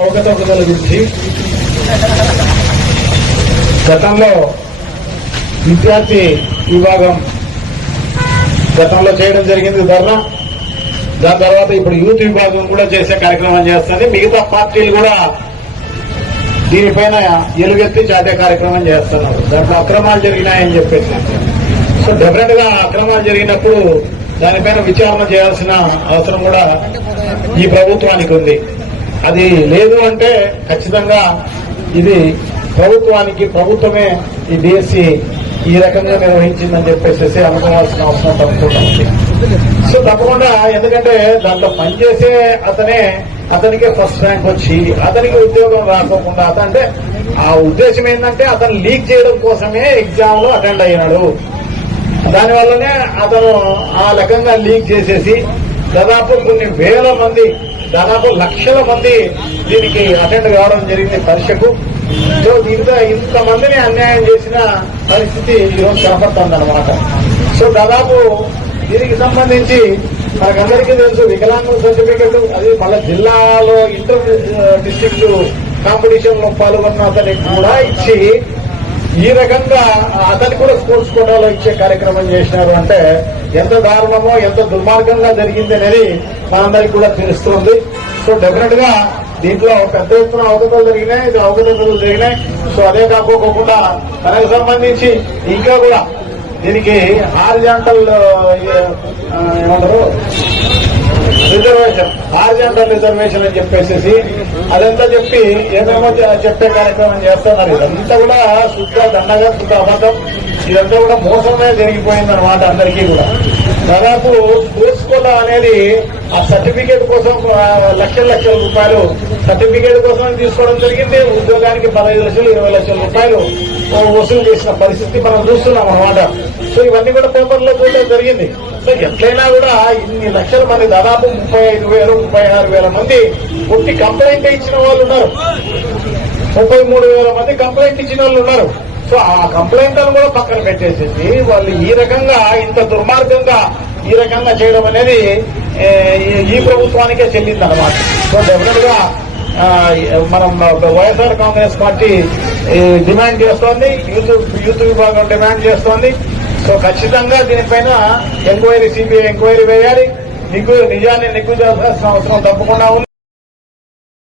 అవకతవకల గురించి గతంలో విద్యార్థి విభాగం గతంలో చేయడం జరిగింది ధర్నా. దాని తర్వాత ఇప్పుడు యూత్ విభాగం కూడా చేసే కార్యక్రమం చేస్తుంది. మిగతా పార్టీలు కూడా దీనిపైన ఎలుగెత్తి చాటే కార్యక్రమం చేస్తున్నారు. దాంట్లో అక్రమాలు జరిగినాయని చెప్పేసి. సో డెఫినెట్ గా అక్రమాలు జరిగినప్పుడు దానిపైన విచారణ చేయాల్సిన అవసరం కూడా ఈ ప్రభుత్వానికి ఉంది. అది లేదు అంటే ఖచ్చితంగా ఇది ప్రభుత్వమే ఈ డిఎస్సి ఈ రకంగా నిర్వహించిందని చెప్పేసి అనుకోవాల్సిన అవసరం తప్పకుండా ఉంది. సో తప్పకుండా ఎందుకంటే దాంట్లో పనిచేసే అతనికే ఫస్ట్ ర్యాంక్ వచ్చి అతనికి ఉద్యోగం రాకోకుండా అంటే ఆ ఉద్దేశం ఏంటంటే అతను లీక్ చేయడం కోసమే ఎగ్జామ్ లో అటెండ్ అయినాడు. దానివల్లనే అతను ఆ రకంగా లీక్ చేసేసి దాదాపు కొన్ని వేల మంది దాదాపు లక్షల మంది దీనికి అటెండ్ కావడం జరిగింది పరీక్షకు. సో దీంతో ఇంతమందిని అన్యాయం చేసిన పరిస్థితి ఈరోజు కనపడుతుందన్నమాట. సో దాదాపు దీనికి సంబంధించి మనకందరికీ తెలుసు వికలాంగుల సర్టిఫికెట్ అది మళ్ళా జిల్లాలో ఇంటర్ డిస్ట్రిక్ట్ కాంపిటీషన్ లో పాల్గొన్న అతనికి కూడా ఇచ్చి ఈ రకంగా అతనికి కూడా స్పోర్ట్స్ కోటాలో ఇచ్చే కార్యక్రమం చేసినారు అంటే ఎంత దారుణమో ఎంత దుర్మార్గంగా జరిగింది అనేది మనందరికీ కూడా తెలుస్తుంది. సో డెఫినెట్ గా దీంట్లో పెద్ద ఎత్తున అవకతలు జరిగినాయి. సో అదే కాకోకుండా తనకు సంబంధించి ఇంకా కూడా దీనికి హారిజాంటల్ ఏమంటారు హారిజాంటల్ రిజర్వేషన్ అని చెప్పేసి అదంతా చెప్పి ఏమేమో చెప్పే కార్యక్రమం చేస్తున్నారు. ఇదంతా కూడా శుద్ధ దండగా శుద్ధ అబద్ధం. ఇదంతా కూడా మోసమే జరిగిపోయిందన్నమాట అందరికీ కూడా. దాదాపు స్పోర్ట్స్ కోటా అనేది ఆ సర్టిఫికేట్ కోసం లక్షల రూపాయలు సర్టిఫికేట్ కోసం తీసుకోవడం జరిగింది. ఉద్యోగానికి 15 లక్షలు 20 లక్షల రూపాయలు వసూలు చేసిన పరిస్థితి మనం చూస్తున్నాం అన్నమాట. సో ఇవన్నీ కూడా పేపర్లో చూడడం జరిగింది. సో ఎట్లయినా కూడా ఇన్ని లక్షల మంది దాదాపు 35,000 36,000 మంది పుట్టి కంప్లైంట్ ఇచ్చిన వాళ్ళు ఉన్నారు. 33,000 మంది కంప్లైంట్ ఇచ్చిన వాళ్ళు ఉన్నారు. సో ఆ కంప్లైంట్లను కూడా పక్కన పెట్టేసేసి వాళ్ళు ఈ రకంగా ఇంత దుర్మార్గంగా ఈ రకంగా చేయడం అనేది ఈ ప్రభుత్వానికే చెల్లిందన్నమాట. సో డెఫినెట్ గా మనం వైఎస్ఆర్ కాంగ్రెస్ పార్టీ డిమాండ్ చేస్తోంది, యూత్ విభాగం డిమాండ్ చేస్తోంది. సో ఖచ్చితంగా దీనిపైన సిబిఐ ఎంక్వైరీ వేయాలి. నిజాన్ని నిగ్గు చేయాల్సిన అవసరం తప్పకుండా ఉంది.